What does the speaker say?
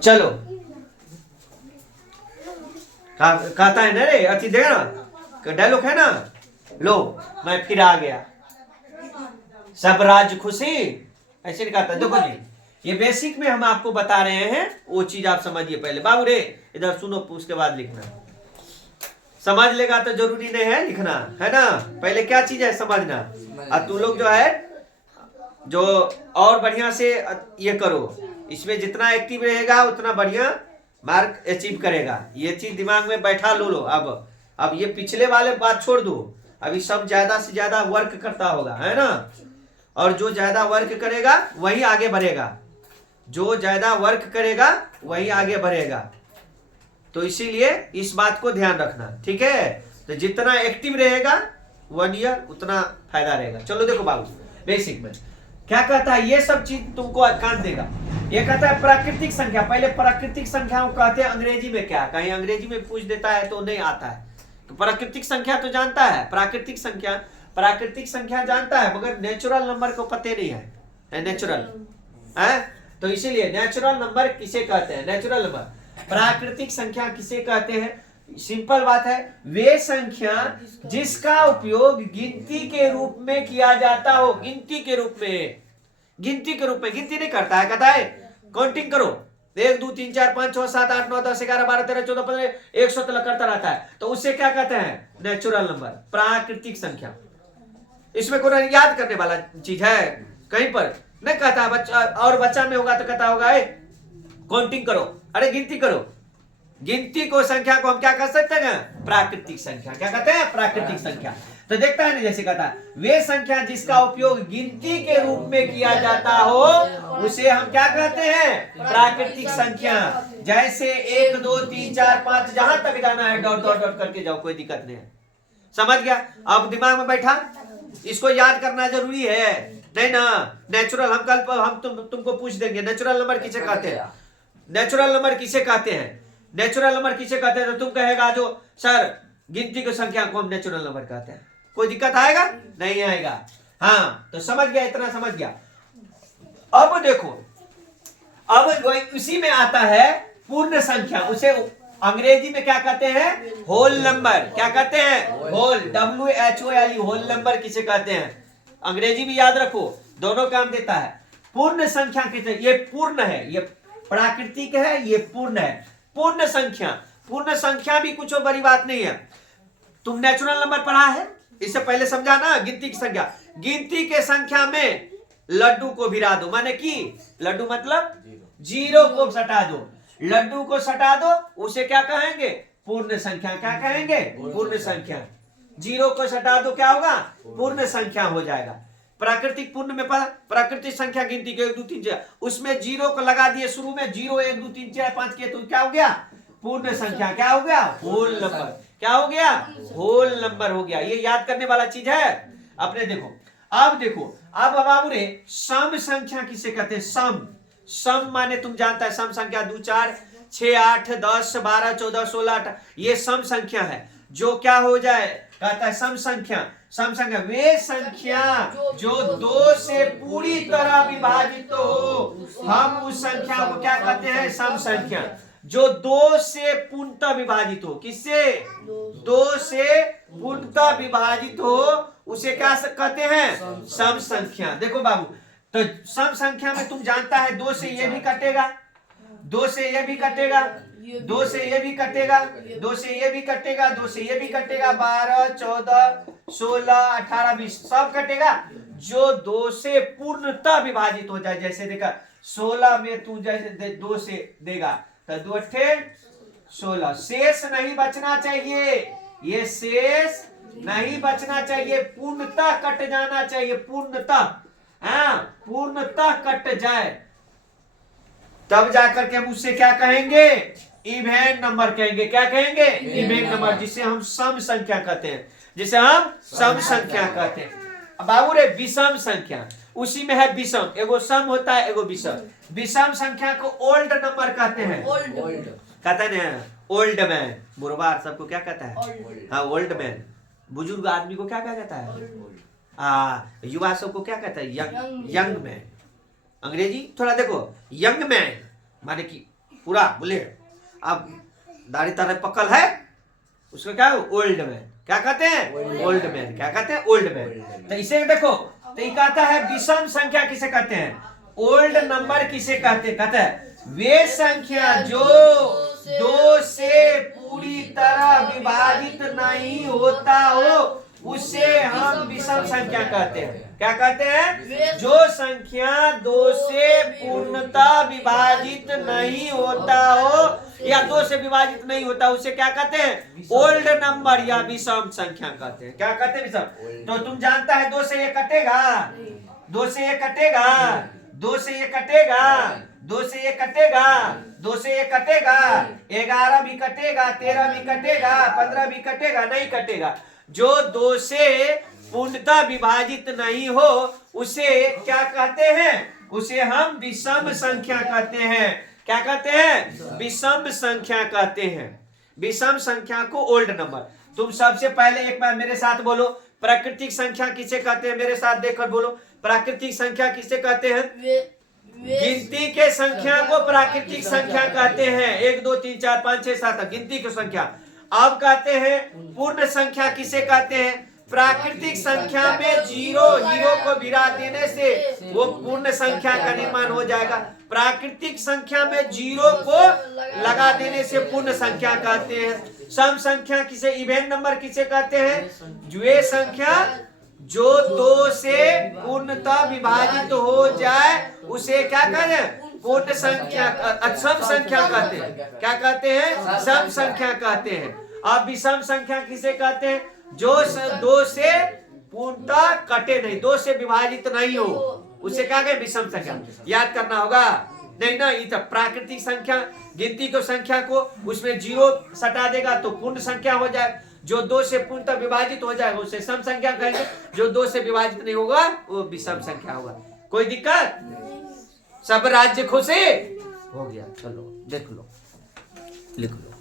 चलो कहता है ना रे अति देखा ना डायलॉग है ना, लो मैं फिर आ गया सब राज खुशी, ऐसे नहीं कहता। देखो जी ये बेसिक में हम आपको बता रहे हैं, वो चीज आप समझिए पहले। बाबू रे इधर सुनो, उसके बाद लिखना। समझ लेगा तो जरूरी नहीं है लिखना, है ना। पहले क्या चीज है समझना, और तू लोग जो है जो और बढ़िया से ये करो, इसमें जितना एक्टिव रहेगा उतना बढ़िया मार्क अचीव करेगा। ये चीज दिमाग में बैठा लो। अब ये पिछले वाले बात छोड़ दो, अभी सब ज्यादा से ज्यादा वर्क करता होगा, है ना। और जो ज्यादा वर्क करेगा वही आगे बढ़ेगा, जो ज्यादा वर्क करेगा वही आगे बढ़ेगा। तो इसीलिए इस बात को ध्यान रखना, ठीक है। तो जितना एक्टिव रहेगा 1 ईयर उतना फायदा रहेगा। चलो देखो बाबू बेसिक में क्या कहता है, ये सब चीज तुमको कान देगा। ये कहता है प्राकृतिक संख्या। पहले प्राकृतिक संख्याओं कहते हैं अंग्रेजी में क्या, कहीं अंग्रेजी में पूछ देता है तो नहीं आता है। तो प्राकृतिक संख्या तो जानता है, प्राकृतिक संख्या जानता है, मगर नेचुरल नंबर को पते नहीं है नेचुरल है। तो इसीलिए नेचुरल नंबर किसे कहते हैं, नेचुरल नंबर। प्राकृतिक संख्या किसे कहते हैं, सिंपल बात है, वे संख्या जिसका उपयोग गिनती के रूप में किया जाता हो। गिनती के रूप में, गिनती नहीं करता है, कहता है काउंटिंग करो 1 2 3 4 5 6 7 8 9 10 11 12 13 14 15 100 तक करता रहता है। तो उसे क्या कहते हैं, नेचुरल नंबर, प्राकृतिक संख्या। इसमें कोई याद करने वाला चीज है कहीं पर नहीं कहता। बच्चा और बच्चा में होगा तो कहता होगा काउंटिंग करो, अरे गिनती करो। गिनती को संख्या को हम क्या कर सकते हैं, प्राकृतिक संख्या। क्या कहते हैं, प्राकृतिक संख्या। तो देखता है ना, जैसे कहता है वे संख्या जिसका उपयोग गिनती के रूप में किया जाता हो उसे हम क्या कहते हैं, प्राकृतिक संख्या। जैसे 1 2 3 4 5 जहां तक जाना है डॉट डॉट डॉट करके जाओ, कोई दिक्कत नहीं है। समझ गया, अब दिमाग में बैठा। इसको याद करना जरूरी है, नहीं ना। नेचुरल हम कल हम तुमको पूछ देंगे नेचुरल नंबर किसे कहते हैं, नेचुरल नंबर किसे कहते हैं, नेचुरल नंबर किसे कहते हैं। तो तुम कहेगा जो सर गिनती की संख्या को हम नेचुरल नंबर कहते हैं। कोई दिक्कत आएगा, नहीं आएगा। हाँ तो समझ गया, इतना समझ गया। अब देखो, अब उसी में आता है पूर्ण संख्या। उसे अंग्रेजी में क्या कहते हैं, होल नंबर। क्या कहते हैं, होल, WHOL, होल नंबर किसे कहते हैं। अंग्रेजी भी याद रखो, दोनों काम देता है। पूर्ण संख्या किसे, ये पूर्ण है, ये प्राकृतिक है, ये पूर्ण है। पूर्ण संख्या, पूर्ण संख्या भी कुछ बड़ी बात नहीं है। तुम नेचुरल नंबर पढ़ा है, इससे पहले समझा ना। गिनती की संख्या, गिनती के संख्या में लड्डू को भिड़ा दो, माने कि लड्डू मतलब जीरो को सटा दो, लड्डू को सटा दो, उसे क्या कहेंगे, पूर्ण संख्या। क्या कहेंगे, पूर्ण संख्या। जीरो को सटा दो क्या होगा, पूर्ण संख्या हो जाएगा। प्राकृतिक पूर्ण में प्राकृतिक संख्या गिनती के 1 2 3 4, उसमें जीरो को लगा दिए शुरू में, 0 1 2 3 4 5 के, तो क्या हो गया, पूर्ण संख्या। क्या हो गया, होल नंबर। क्या हो गया, होल नंबर हो गया। ये याद करने वाला चीज है अपने। देखो अब बाबू रे सम संख्या किसे कहते हैं, सम माने तुम जानता है, सम संख्या 2 4 6 8 10 12 14 16 18, ये सम संख्या है। जो क्या हो जाए, कहता है सम संख्या। सम संख्या वे संख्या जो 2 से पूरी तरह विभाजित हो, हम उस संख्या को क्या कहते हैं, सम संख्या। जो 2 से पूर्णतः विभाजित हो, किससे, 2 से पूर्णतः विभाजित हो, उसे क्या कहते हैं, सम संख्या। देखो बाबू, तो सम संख्या में तुम जानता है 2 से ये भी कटेगा, 2 से ये भी कटेगा, 2 से ये भी कटेगा, 2 से ये भी कटेगा, 2 से ये भी कटेगा, 12 14 16 18 20 सब कटेगा। जो 2 से पूर्णतः विभाजित हो जाए, जैसे देखा 16 में तू जैसे 2 से देगा तो 2 अट्ठे 16, शेष नहीं बचना चाहिए, ये शेष नहीं बचना चाहिए, पूर्णतः कट जाना चाहिए, पूर्णतः। हाँ पूर्णतः कट जाए, तब जाकर के हम उससे क्या कहेंगे, इवेन नंबर कहेंगे। क्या कहेंगे, इवेन नंबर, जिसे हम सम संख्या कहते हैं, जिसे हम सम संख्या कहते हैं। बाबू रे विषम संख्या, उसी में है विषम, एगो सम होता है एगो विषम। विषम संख्या को ओल्ड नंबर कहते हैं, कहते हैं ओल्ड मैन। मुरबार सबको क्या कहता है, हाँ ओल्ड मैन। बुजुर्ग आदमी को क्या कहा जाता है, युवा सबको क्या कहता है, यंग मैन। अंग्रेजी थोड़ा देखो, यंग मैन माने कि पूरा बोले। अब दाढ़ी तारे पकल है, उसको क्या ओल्ड मैन क्या कहते हैं? Old man. क्या कहते हैं? Old man. तो इसे देखो, तो ये कहता है विषम संख्या किसे कहते हैं? ओल्ड नंबर किसे कहते हैं? कहते हैं वे संख्या जो 2 से पूरी तरह विभाजित नहीं होता हो उसे हम विषम संख्या कहते हैं। क्या कहते हैं? जो संख्या 2 से पूर्णतः विभाजित नहीं होता हो या 2 से विभाजित नहीं होता उसे क्या कहते हैं? ओल्ड नंबर या विषम संख्या कहते हैं। क्या कहते हैं? विषम। तो तुम जानता है 2 से ये कटेगा, 2 से ये कटेगा, 2 से ये कटेगा, 2 से ये कटेगा, 2 से ये कटेगा, 11 भी कटेगा, 13 भी कटेगा, 15 भी कटेगा, नहीं कटेगा। जो 2 से पूर्णतः विभाजित नहीं हो उसे क्या कहते हैं? उसे हम विषम संख्या कहते हैं। क्या कहते हैं? विषम संख्या कहते हैं। विषम संख्या को ओल्ड नंबर। तुम सबसे पहले एक बार मेरे साथ बोलो, प्राकृतिक संख्या किसे कहते हैं? मेरे साथ देखकर बोलो, प्राकृतिक संख्या किसे कहते हैं? गिनती के संख्या को प्राकृतिक संख्या कहते हैं। 1 2 3 4 5 6 7 गिनती की संख्या। अब कहते हैं पूर्ण संख्या किसे कहते हैं? प्राकृतिक संख्या में जीरो को गिरा देने से वो पूर्ण संख्या का निर्माण हो जाएगा। प्राकृतिक संख्या में 0 को लगा देने से पूर्ण संख्या कहते हैं। सम संख्या किसे, इवेन नंबर किसे कहते हैं? वे संख्या जो 2 से पूर्णतः विभाजित हो जाए उसे क्या कहते हैं? पूर्ण संख्या, सम संख्या कहते हैं। क्या कहते हैं? सम संख्या कहते हैं। अब विषम संख्या किसे कहते हैं? जो 2 से पूर्णतः कटे नहीं, 2 से विभाजित नहीं हो उसे क्या कहते? विषम संख्या। याद करना होगा नहीं ना? ये प्राकृतिक संख्या गिनती को संख्या को उसमें 0 सटा देगा तो पूर्ण संख्या हो जाए। जो 2 से पूर्णतः विभाजित हो जाएगा उसे सम संख्या कहेंगे। जो 2 से विभाजित नहीं होगा वो विषम संख्या होगा। कोई दिक्कत? सब राज्य खुशी हो गया। चलो देख लो, लिख लो।